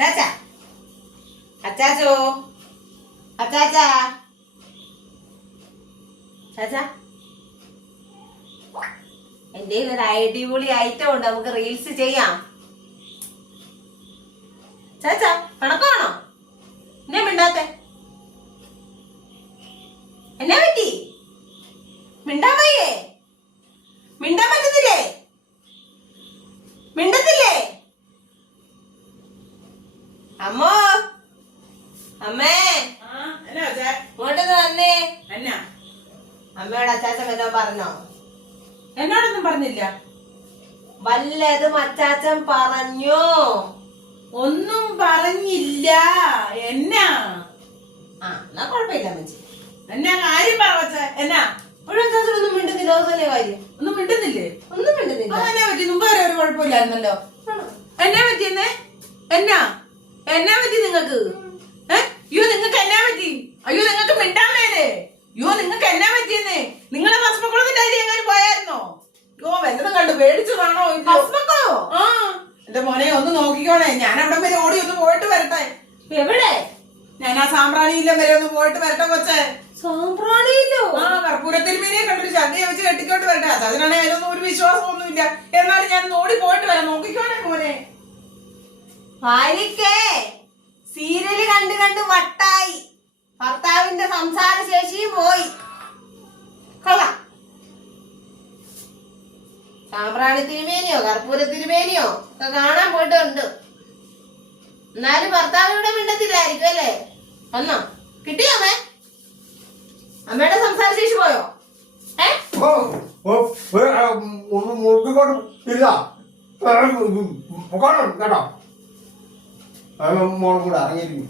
ചാച്ചാ അച്ചാച്ചോ അച്ചാച്ചാ ചാച്ചാ എന്റെ ഒരു അടിപൊളി ഐറ്റം ഉണ്ട്, നമുക്ക് റീൽസ് ചെയ്യാം. ചാച്ചാ കണക്കാണോ? എന്നെ മിണ്ടാത്തെ? എന്നാ പറ്റി? മിണ്ടാൻ വയ്യേ? മിണ്ടാൻ പറ്റുന്നില്ലേ? മിണ്ടത്തില്ലേ? അമ്മോ അമ്മേ ഇങ്ങോട്ട് വന്നേ. അമ്മയോട് അച്ചാച്ചൻ വല്ലോ പറഞ്ഞോ? എന്നോടൊന്നും പറഞ്ഞില്ല. വല്ലതും അച്ചാച്ചൻ പറഞ്ഞോ? ഒന്നും പറഞ്ഞില്ല. എന്നാ എന്നാ കുഴപ്പമില്ല അമ്മച്ചി. എന്നാ കാര്യം പറവച്ച? എന്നാ ഒരു അച്ചാച്ചനൊന്നും മിണ്ടുന്നില്ല. അതല്ലേ കാര്യം. ഒന്നും മിണ്ടുന്നില്ലേ? ഒന്നും മിണ്ടുന്നില്ല. എന്നാ പറ്റി? മുമ്പ് വരെ ഒരു കുഴപ്പമില്ലായിരുന്നല്ലോ. എന്നാ പറ്റിയെന്നേ? എന്നാ എന്നാ പറ്റി നിങ്ങക്ക്? അയ്യോ നിങ്ങക്ക് എന്നാ പറ്റി? അയ്യോ നിങ്ങക്ക് മിണ്ടാൻ മേലേ? അയ്യോ നിങ്ങക്ക് എന്നാ പറ്റിയെന്നേ? നിങ്ങളെ ഭസ്മക്കുളത്തിന്റെ അരി എങ്ങനെ പോയായിരുന്നോ? അയ്യോ വല്ലതും കണ്ടു പേടിച്ചതാണോ? ആ എന്റെ മോനെ ഒന്ന് നോക്കിക്കോണേ. ഞാൻ അവിടെ വരെ ഓടി ഒന്ന് പോയിട്ട് വരട്ടെ. എവിടെ? ഞാൻ ആ സാമ്പ്രാണിയില്ലം വരെ ഒന്ന് പോയിട്ട് വരട്ടെ കൊച്ചേ. സാമ്പ്രാണിയില്ലോ? ആ കർപ്പൂരത്തിരുമേനിയെ കണ്ടൊരു ചക്കയെ വെച്ച് കെട്ടിക്കോട്ട് വരട്ടെ. അതിനാണെ അതിനൊന്നും ഒരു വിശ്വാസമൊന്നുമില്ല. എന്നാലും ഞാൻ ഓടി പോയിട്ട് വരാം. നോക്കിക്കോണേ മോനെ. ഭാര്യക്കേ സീരിയല് കണ്ട് കണ്ട് വട്ടായി. ഭർത്താവിന്റെ സംസാര ശേഷിയും പോയി. കൊള്ളാം. സാമ്പ്രാണി തിരുമേനിയോ കർപ്പൂര തിരുമേനിയോ ഒക്കെ കാണാൻ പോയിട്ടുണ്ട്. എന്നാലും ഭർത്താവിനോട് മിണ്ടത്തില്ലായിരിക്കും അല്ലേ? വന്നോ? കിട്ടിയോ അമ്മേ? അമ്മയുടെ സംസാര ശേഷി പോയോ? മുറുക്കിക്കോട്ട് ഇല്ല കേട്ടോ. മോളും കൂടെ ഇറങ്ങിയിരിക്കും.